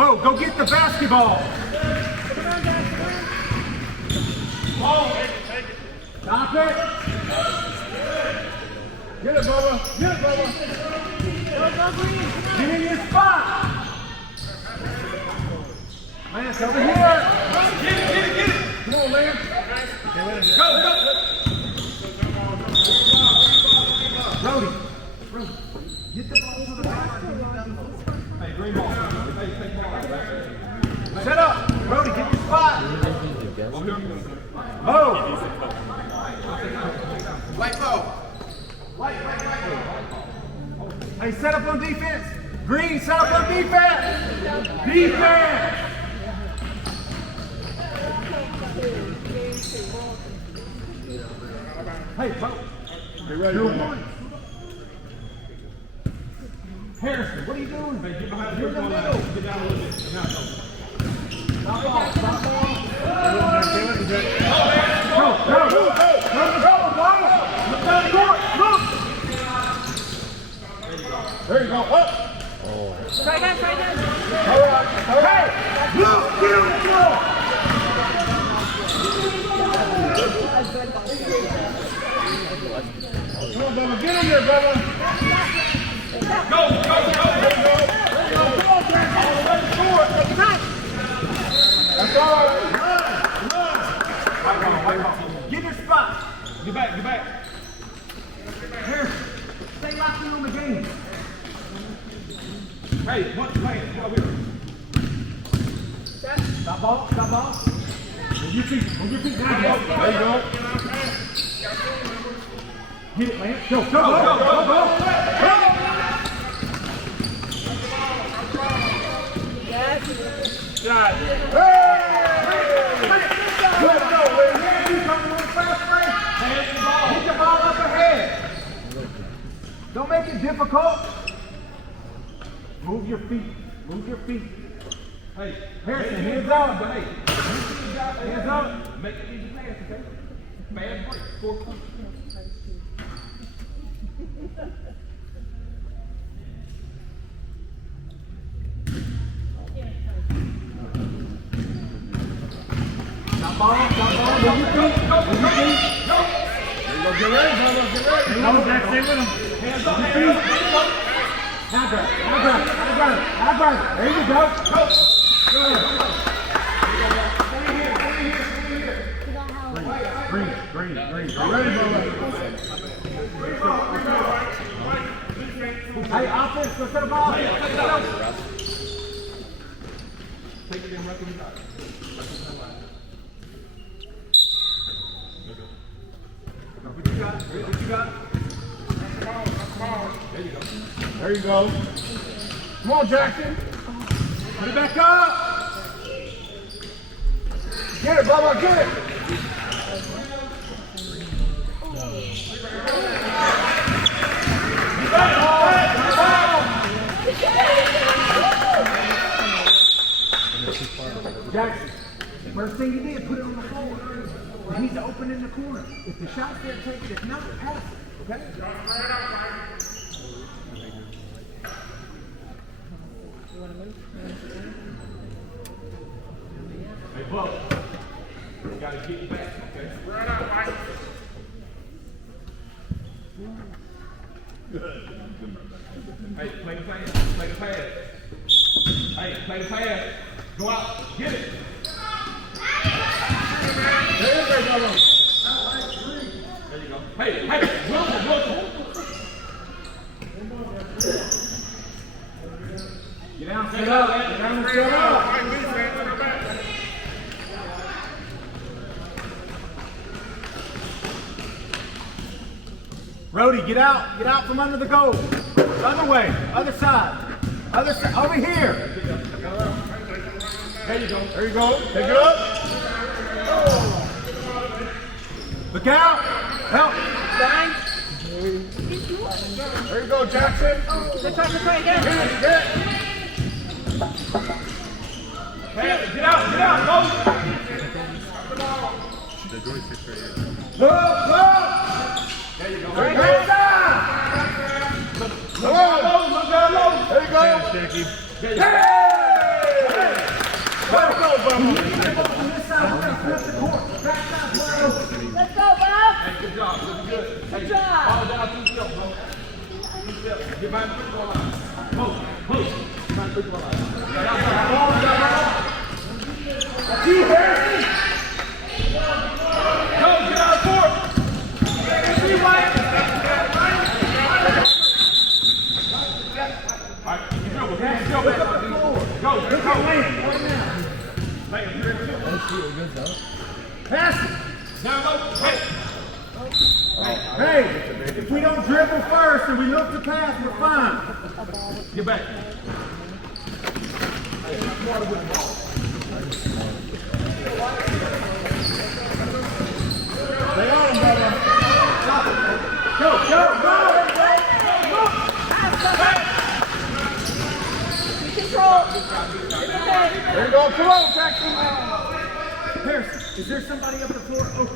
Bo, go get the basketball. Stop it. Get it, Bubba. Get it, Bubba. Get in your spot. Lance, over here. Get it. Come on, Lance. Go. Brody, get the ball to the back. Hey, green ball. Set up. Brody, get your spot. Oh. White ball. Hey, set up on defense. Green, set up on defense. Defense. Hey, Bo. Get ready. Harrison, what are you doing? Hey, get behind the middle. Get down a little bit. Stop ball. There you go. Up. Try that. All right. Hey, look, get on the floor. Come on, Bubba. Get in there, Bubba. Go. That's all right. Run. Get your spot. Get back. Here. Stay locked in on the game. Hey, what's playing? Come here. Stop ball. Move your feet. There you go. Get it, man. Go. Got it. Good go, Lee. You come to the fast break. Get the ball up ahead. Don't make it difficult. Move your feet. Hey, Harrison, hands up. Hey, hands up. Make it easy pass, okay? Bad break. Score point. Stop ball. Move your feet. Go. Get ready, Bubba. Get ready. Stay with him. Hands up. Now grab. There you go. Go. Good. Green. Ready, Bubba. Hey, offense, go set the ball. Take it in right when you got it. What you got? There you go. Come on, Jackson. Put it back up. Get it, Bubba. Get it. Jackson, first thing you did, put it on the floor. He's open in the corner. If the shot's there, take it. If not, pass it. Okay? You want to move? Hey, Bo. You got to get you back. Okay? Spread out, Mike. Good. Hey, play the pass. Hey, play the pass. Go out. Get it. There you go. Hey, Wilson. Get down, set up. Brody, get out from under the goal. Other way, other side, over here. There you go. Take it up. Look out! Help! There you go, Jackson. Let's try again. Get out! Go! Look! There you go. There you go. Look down low. There you go. Hey! Let's go, Bob. Good job. Good. Good job. Ball down 2 steps, bro. 2 steps. Get back to the ball line. Post. Back to the ball line. Keep Harrison. Go, get out of court. See Wyatt. All right, you go. Go. Pass it. Now go. Hey, if we don't dribble first and we look to pass, we're fine. Get back. Stay on, brother. Go. Control. There you go. Come on, Jackson. Harrison, is there somebody up the floor? Oh.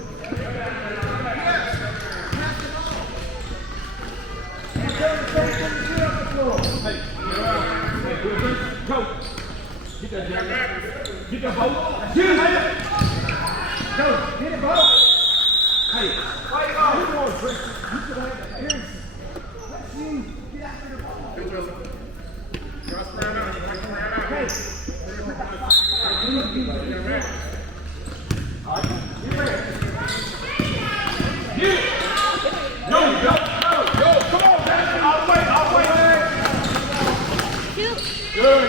Hey, go. Get that, Jack. Get that ball. Get it, man. Go. Get it, ball. Hey, fight it off. You should have Harrison. Let's see. Get after the ball. Hey. Go, come on, man. All the way.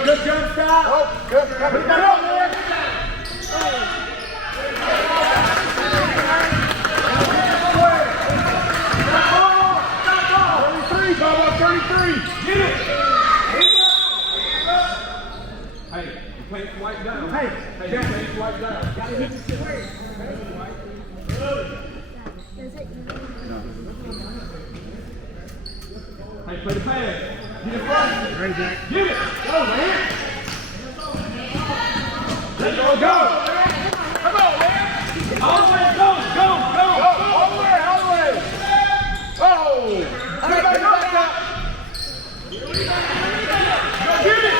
Good jump, Scott. Good. Put that up, man. 33, Bubba, 33. Get it. Hey, you can't swipe down. Hey, you can't swipe down. Gotta hit the square. Hey, play the pass. Get in front. Ready, Jack. Get it. Go, man. Let's go. Come on, man. All the way. Go. All the way. Oh. Everybody back up. Go get it.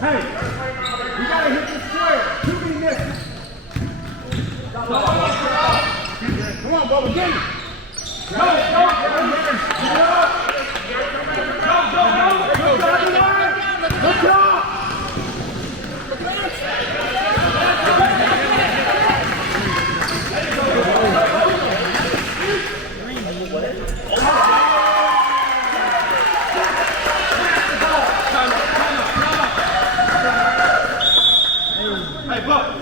Hey, we gotta hit the square. Too many misses. Come on, Bubba, get it. Go. Good job. Hey, Bubba.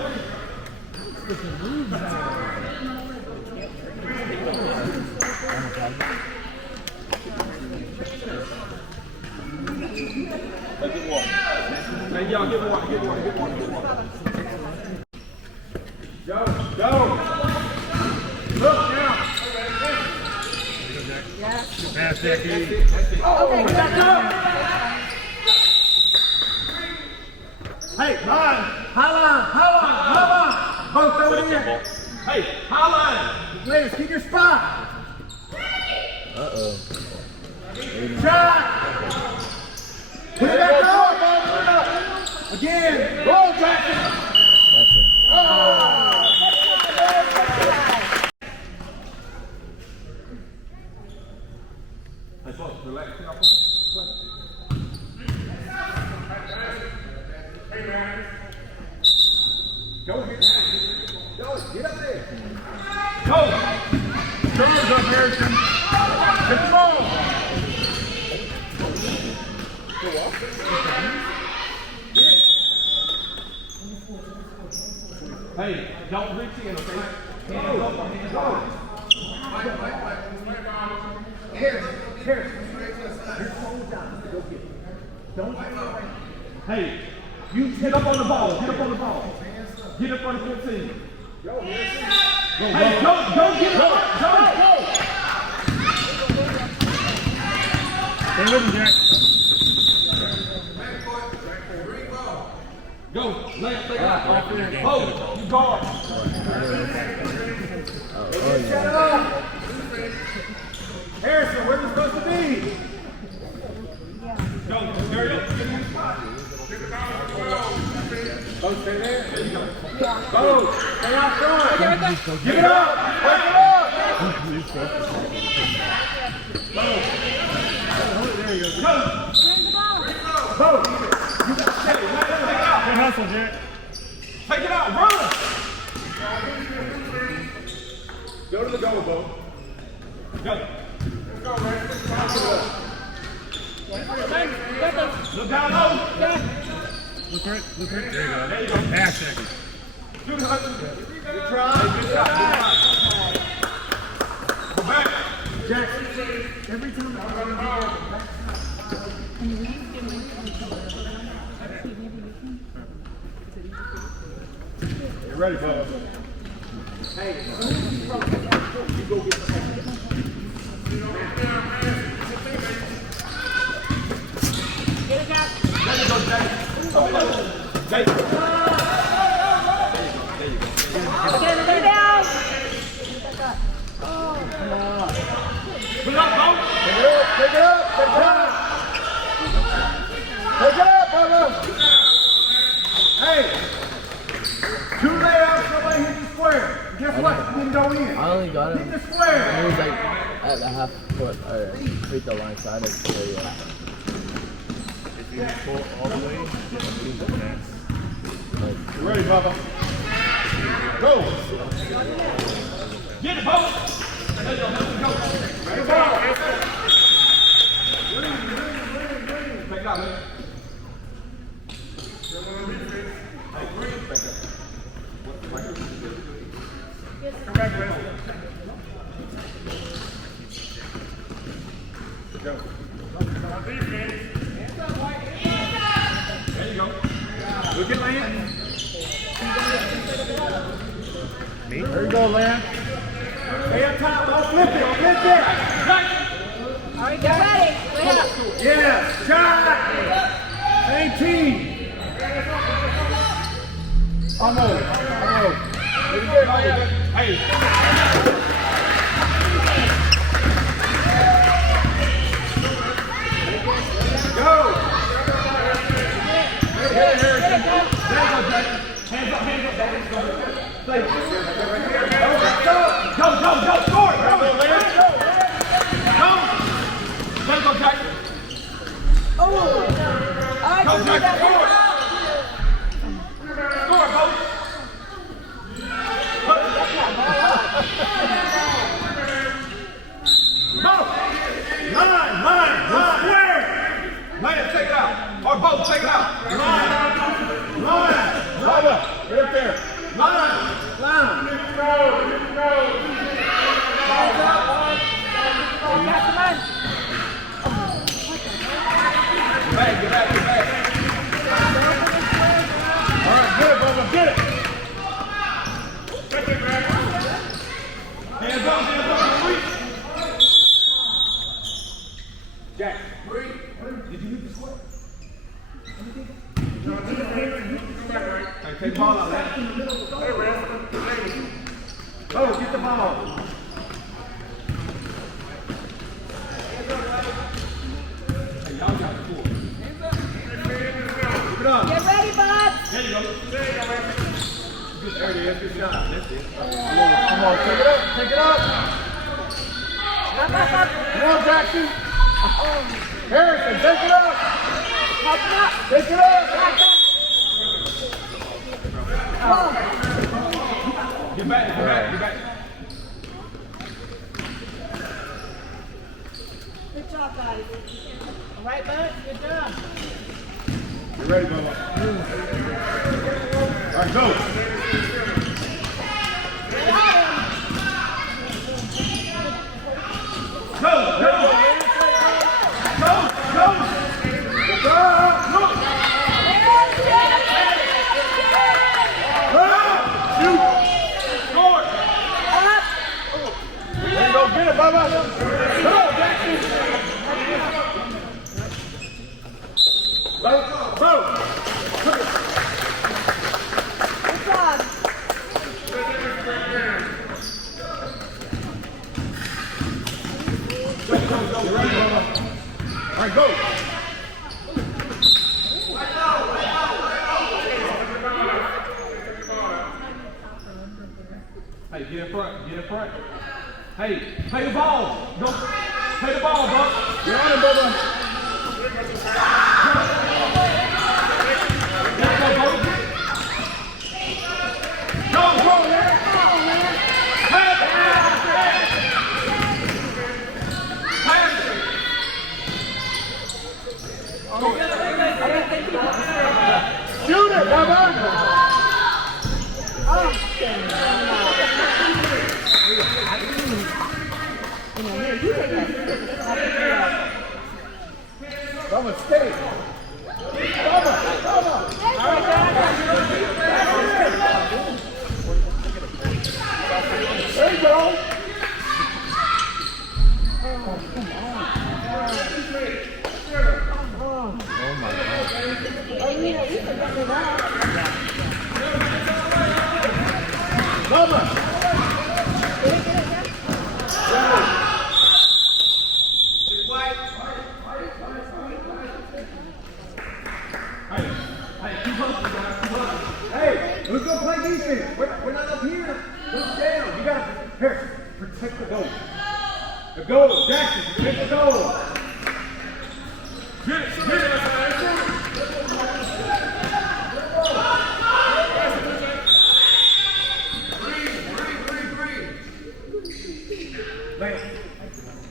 Hey, y'all, get one. Go. Look now. Pass, Jackie. Okay, good. Hey, high line. Both over here. Hey, high line. Ladies, keep your spot. Shot. Put it back up. Again. Roll, Jackson. Hey, folks, relax. Hey, man. Go, get up there. Go. Turns up, Harrison. Get the ball. Hey, don't reach in, okay? Hands up, hands up. Harrison. You're slowing down. Go get it. Don't. Hey, you get up on the ball. Get up on the ball. Get up on the 15. Go, Harrison. Hey, go get up. Go. Stay with him, Jack. Go. Lay it out. Hold. You guard. Shut it up. Harrison, where are we supposed to be? Stay out front. Give it up. Break it up. There you go. Go. You got to take it. Good hustle, Jared. Take it out. Run. Go to the goal, Bo. Go. Let's go, man. Look down low. Look right. There you go. There you go. Pass second. Good hustle. Good try. Good try. Go back. Jackson. Every time I run the ball. You ready, Bubba? Hey, as soon as you go get the ball. Get it out. There you go, Jay. Jay. Stay down. Put it up, Bo. Pick it up. Pick it up, Bubba. Hey. 2 layups, somebody hit the square. Guess what? You didn't go in. I only got it. Hit the square. It was like at the half foot or free throw line, so I didn't play yet. If you pull all the way, you lose the max. You ready, Bubba? Go. Get it, Bubba. Let's go. Ready, ball. Take it out, man. Come back, man. Go. There you go. Look at Lance. There you go, Lance. Stay up top. Don't flip it. Flip it. All right, get ready. Wait up. Yeah. Shot. 18. Almost. Hey. Go. Hey, Harrison. Hands up. Play. Go. Score. Go, Jackson. Oh. All right, Go, Jackson. Score. Score, Bo. Line, square. Lance, take it out. Or both, take it out. Line. Bubba, get up there. Line. Get back. All right, good, Bubba, get it. Hands up, reach. Jack, did you hit the square? Hey, take the ball out, man. Oh, get the ball. Hey, y'all got the ball. Keep it up. Get ready, bud. There you go. There it is. Good job. That's it. Come on. Take it up. Up. Come on, Jackson. Harrison, take it up. Up. Take it up. Get back. Good job, guys. All right, bud. Good job. You ready, Bubba? All right, go. Get it, Bubba. Come on, Jackson. Go. Good job. You ready, Bubba? All right, go. Hey, get in front. Get in front. Hey, play the ball. Go. Play the ball, bro. Get on it, brother. Go, man. Shoot it, brother! Come on, stay. Come on. There you go. Hey, who's gonna play defense? We're not up here. Look down. You gotta protect the goal. The goal, Jackson, protect the goal. Get it.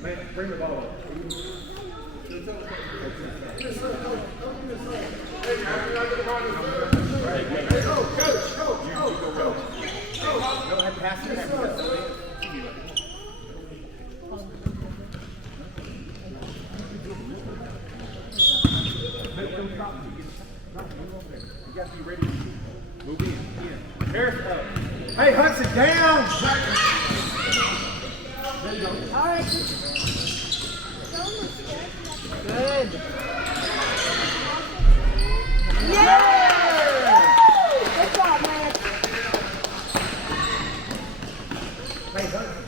Man, bring the ball up. Go ahead, pass it. You got to be ready to move in. Harris up. Hey, Hudson, down. There you go. All right. Good. Yeah! Good job, man. Hey, Hudson.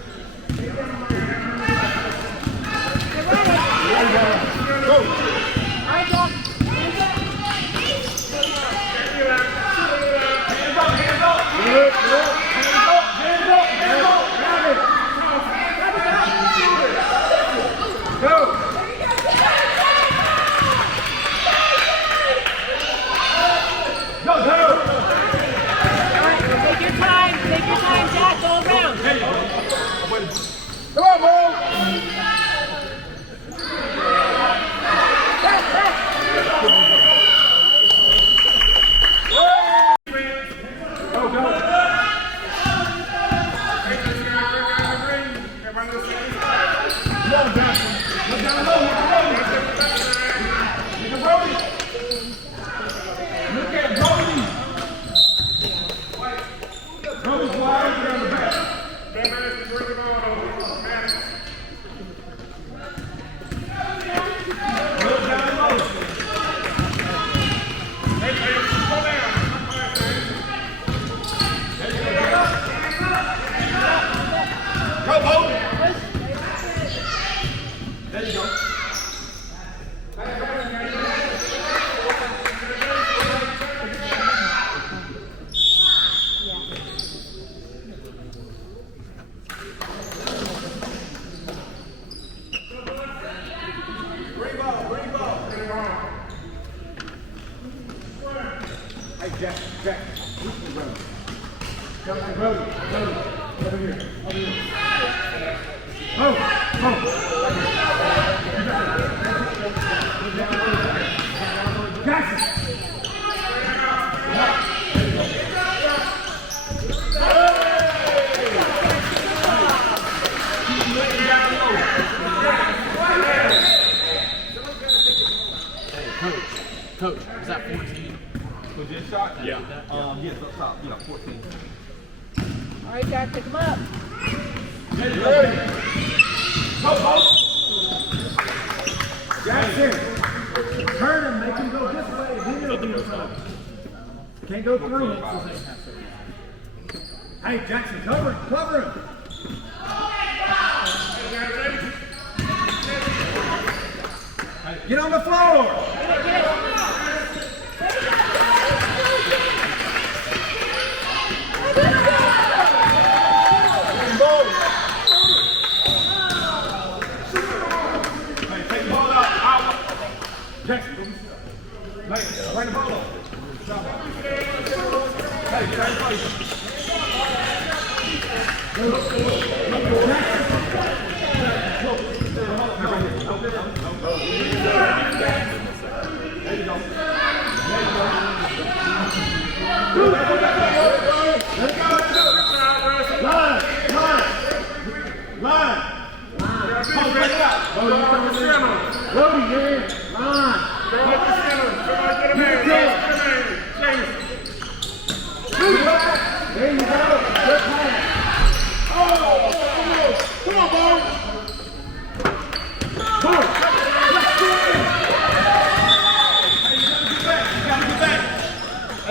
Go. All right, John. Take your time, Jack. Go around. Come on, bro. Hey, Jack. Come on, Brody. Over here. Oh. Jackson. Coach, is that 14? Was this shot? Yeah. Yes, up top. 14. All right, Jack, pick him up. Ready. Go, Jackson. Turn him. Make him go this way. Then he'll do something. Can't go through it. Hey, Jackson, cover him. Get on the floor. Hey,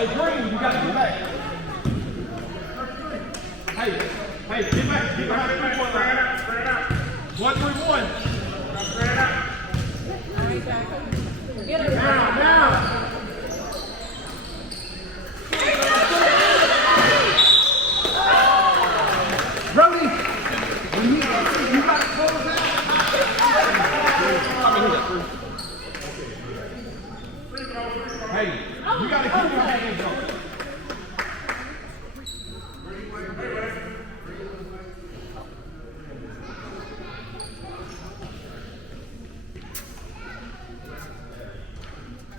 Green, you gotta get back. Hey, get back. Get behind the 3-1 Spread out. 1-3-1. Spread out. All right, Jack. Get it. Now. Brody, when you got to close out. Hey, you got to keep your hands on.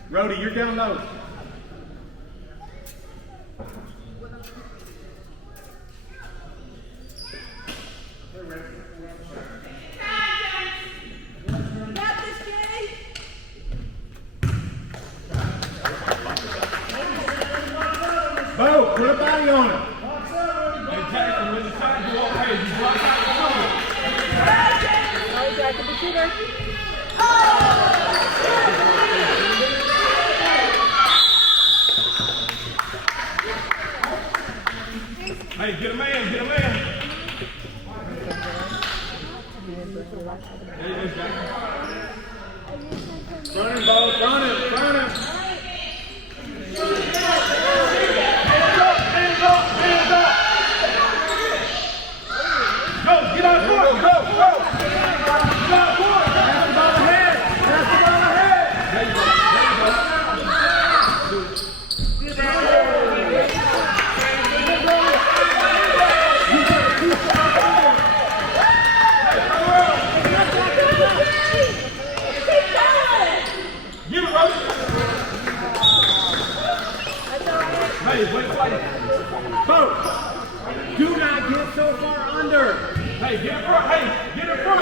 Brody, you're down low. Bo, put a body on him. Hey, Jackson, when it's time to go up, hey, you block out the corner. All right, Jack, the shooter. Hey, get a man, get a man. There you go, Jackson. Run him, Bo, run him. Go, get on court, go. Get on court. Pass the ball ahead. There you Get it, Rose. Hey, wait. Bo, do not get so far under. Hey, get in front. Hey, get in front.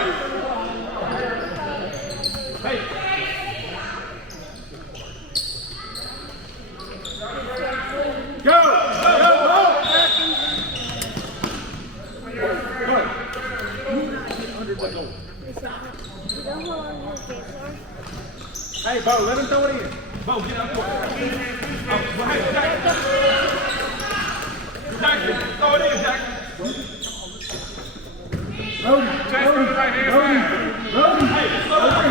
Hey. Go. Hey, Bo, let him throw it in. Bo, get up. Oh, hey, Jackson. Jackson, throw it in, Jackson. Brody. Hey, slow down.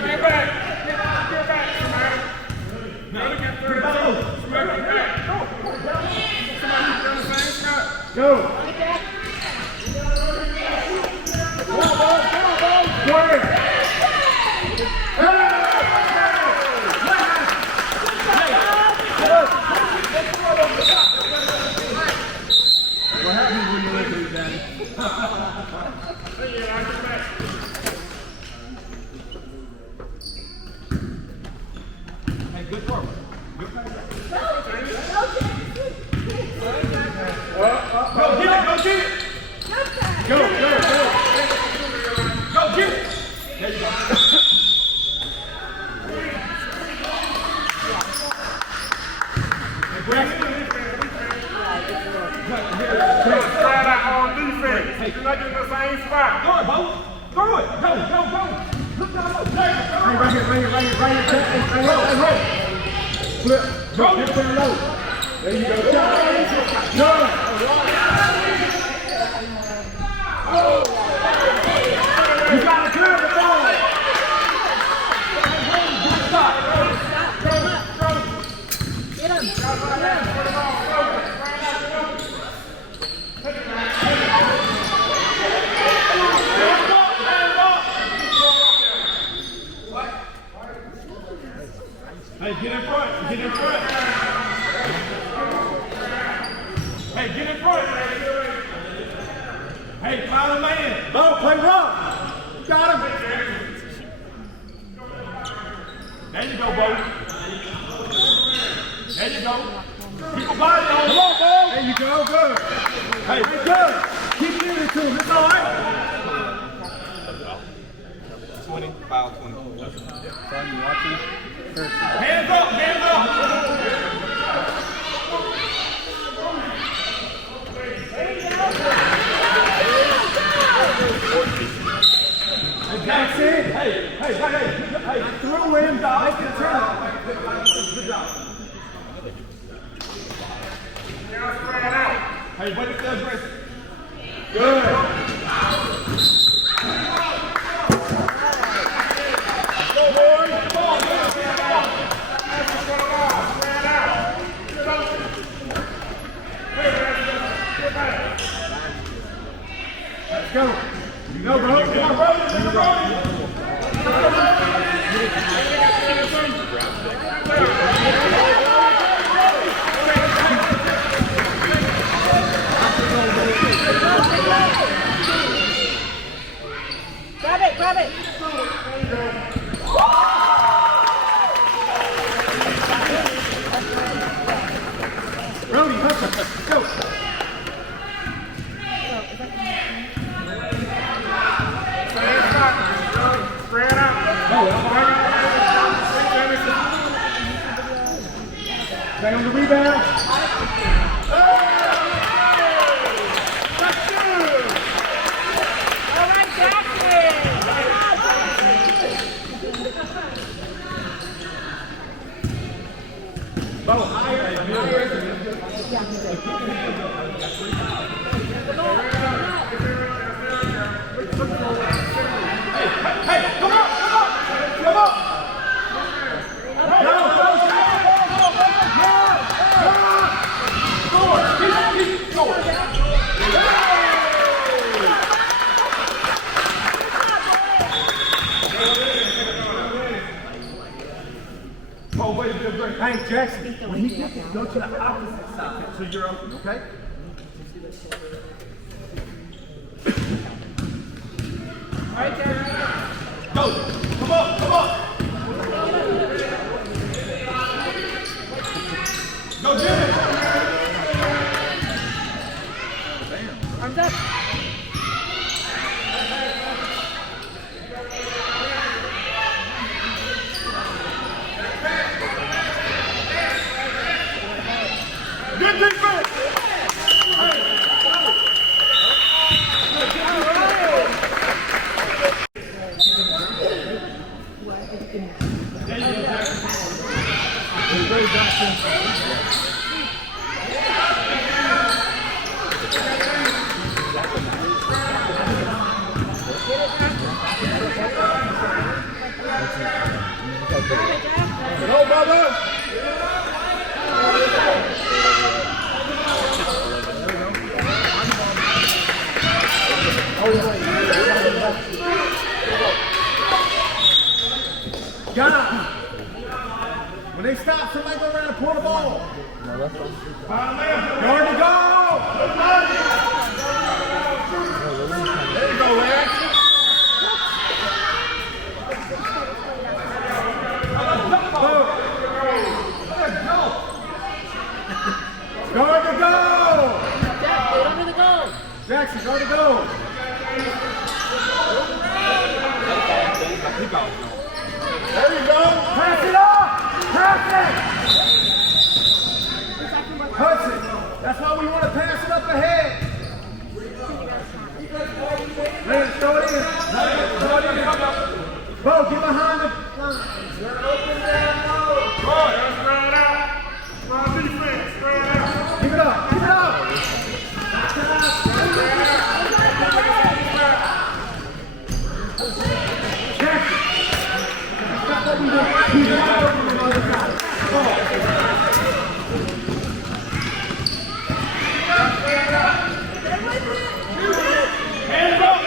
Get back. Get back. Somebody get through it. Somebody get back. Somebody get on the same shot. Go. Come on, Bo. Go ahead. What happens when you look at these, Daddy? Hey, good work. Good work. Go get it, go get it. Go get it. There you go. Spread out on defense. You're not in the same spot. Throw it, Bo. Throw it. Go. Look down low. Hey, right here. Flip. Go. Get it low. There you go. Go. You got to clear the ball. Get him. Hey, get in front. Hey, get in front. Foul man. Ball, play rough. Got him. There you go, Bo. There you go. Keep a body on. Come on, Bo. There you go. Good. Hey, good. Keep giving it to him. It's all right. 20, foul 20. Son, you watching? Hands up, hands up. That's it. Hey. Through him, dog. Make the turn. Good job. Hey, what is that dress? Good. Go, boys. Come on, let's go. You know, bro. Come on, bro. Grab it. Brody, hustle. Go. Spread out. Stay on the rebound. All right, Jackson. Bo, higher. Hey, come on. Oh, wait a minute. Hey, Jackson, when he gets it, go to the opposite side so you're open, okay? All right, Jackson. Go. Come on. Go, Jimmy. Arms up. Good defense. Go, brother. Got it. When they stop, somebody go around and pull the ball. Guard to go. There you go, Larry. Guard to go. Jackson, under the goal. Jackson, guard to go. There you go. Pass it up. Pass it. Hudson. That's why we want to pass it up ahead. Lance, throw it in. Throw it in. Bo, get behind the line. Open down low. Spread out. Small defense. Spread out. Keep it up. Keep it up. Jackson. Stop what we do. He's wide open on the other side. Ball. Hands up.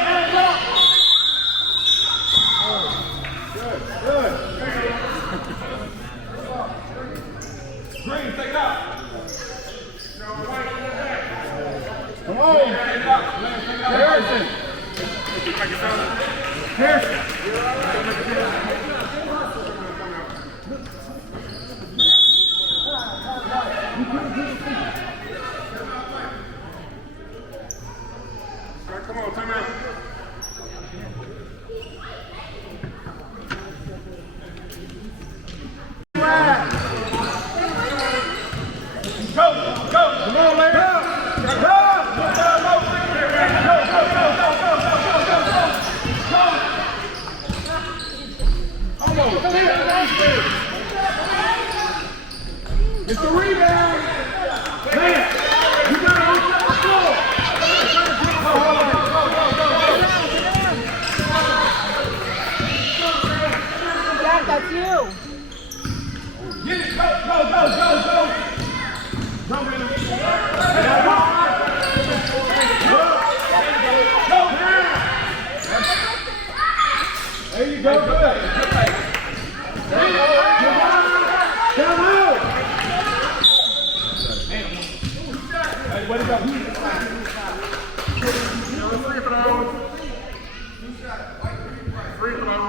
Good. Green, take it out. Come on. Harrison. Like it's on. Harrison. Come on, time out. Go, go, come on, man. It's the rebound. Man, you gotta reach up the floor. Jack, that's you. Get it, go, go, go, go, go. Go, man. Go, man. There you go, good. There you go. Down low. Hey, what about you? Free throw. Free throw.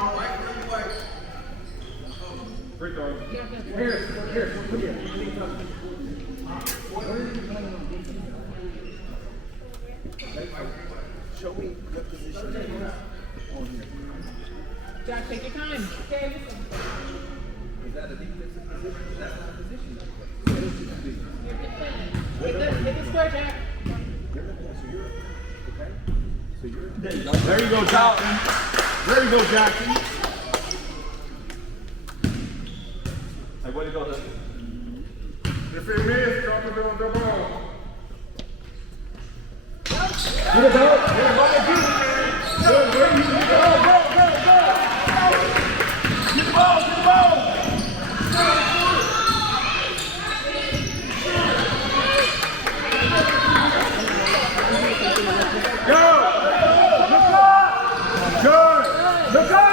Free throw. Harrison, come here. Show me what position it is on here. Jack, take your time. Okay. Is that a defensive position? That's not a position. Hit the square, Jack. There you go, Jackson. There you go, Jackson. Hey, way to go, Dustin. If it missed, drop the ball. Get it, ball. Get it, ball. Get it. Go, go, go, go, go. Get the ball, get the ball. Go. Look up. Good. Look up.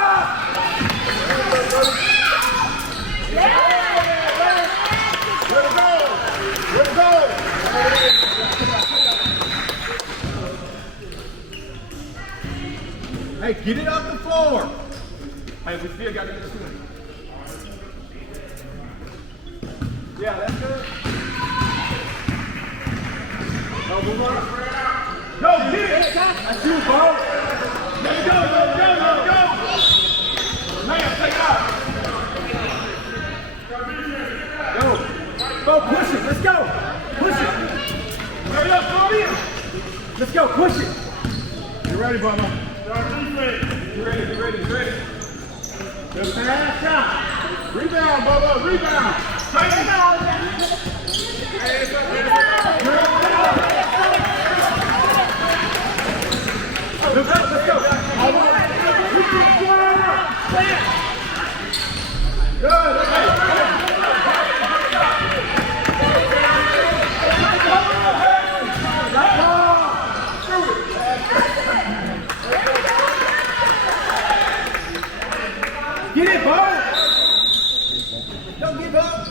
Hey, get it off the floor. Hey, we still got to get this one. Yeah, that's good. No, move on. Go, get it. That's you, bro. Let's go, let's go, let's go. Man, take it out. Go. Go, push it. Let's go. Push it. Hurry up, throw it in. Let's go, push it. You ready, Bubba? You ready, you ready, you ready. Good pass shot. Rebound, Bubba, rebound. Straight it out. Hands up, hands up. Let's go, let's go. All right. Good, okay. Get it, bro! Don't give up!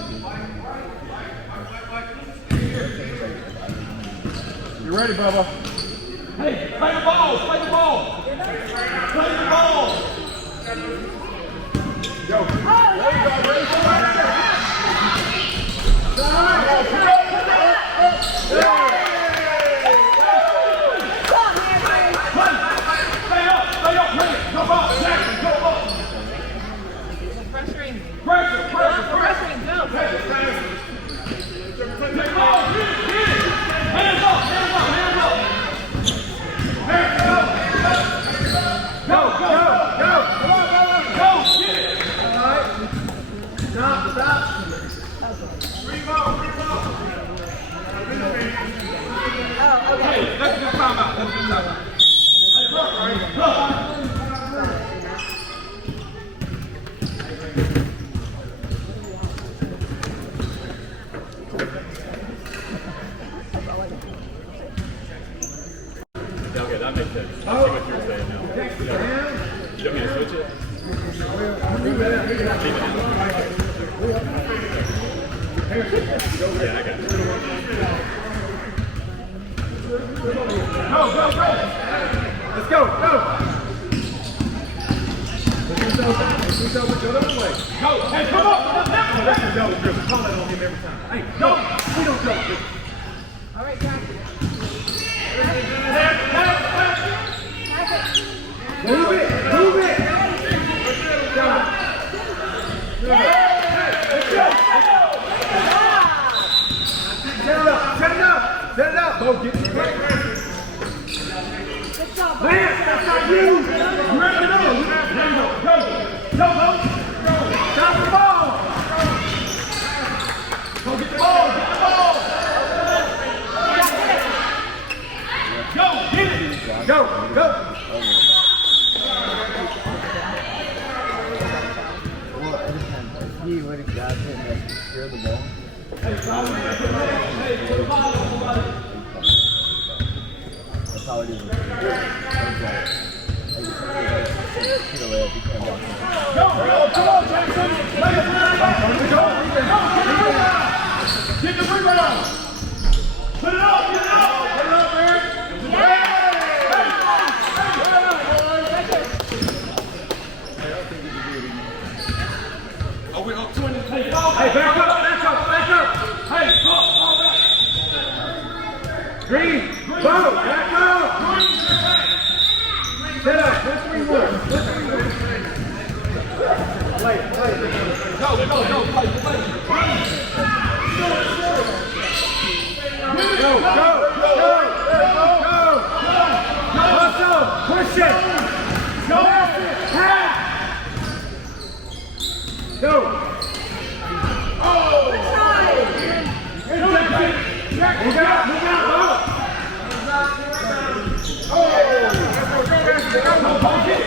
You ready, Bubba? Hey, play the ball! Play the ball! Play the ball! Go! There you go, ready for it! Stay up! Stay up! Go up! Jackson, go up! Pressuring. Pressure, pressure, pressure. Pressuring, go. Take the ball, get it, get it. Hands up, hands up, hands up. Hands up. Go, go, go. Come on, go, get it. All right. Stop, stop. Rebound. Oh, okay. Hey, let's get time out. Let's get time out. Hey, look, look. Okay, that makes sense. I see what you're saying now. You want me to switch it? Leave it in. Yeah, I got it. Go, go, go. Let's go, go. Switch over, go the other way. Go. Hey, come on. Oh, that's a double dribble. Call that on him every time. Hey, go. We don't double dribble. All right, John. Move it. Move it. Down. Let's go. Set it up. Set it up. Set it up. Go get it. Lance, that's not you. You ready to go? Go. Go, go. Stop the ball. Go get the ball. Get the ball. Go. Get it. Go. Go. Well, it depends. If he would have got him and secure the ball. That's how it is. Go. Come on, Jackson. Get the rebound. Put it up. Get it up. Put it up, man. We're up 20. Hey, back up, back up, back up. Hey, ball back. Green, go, back up. Set up, 1-3-1. Play. Go, play. Go. Hustle, push it. Go after it. Pass. Go. Move out, go. Oh!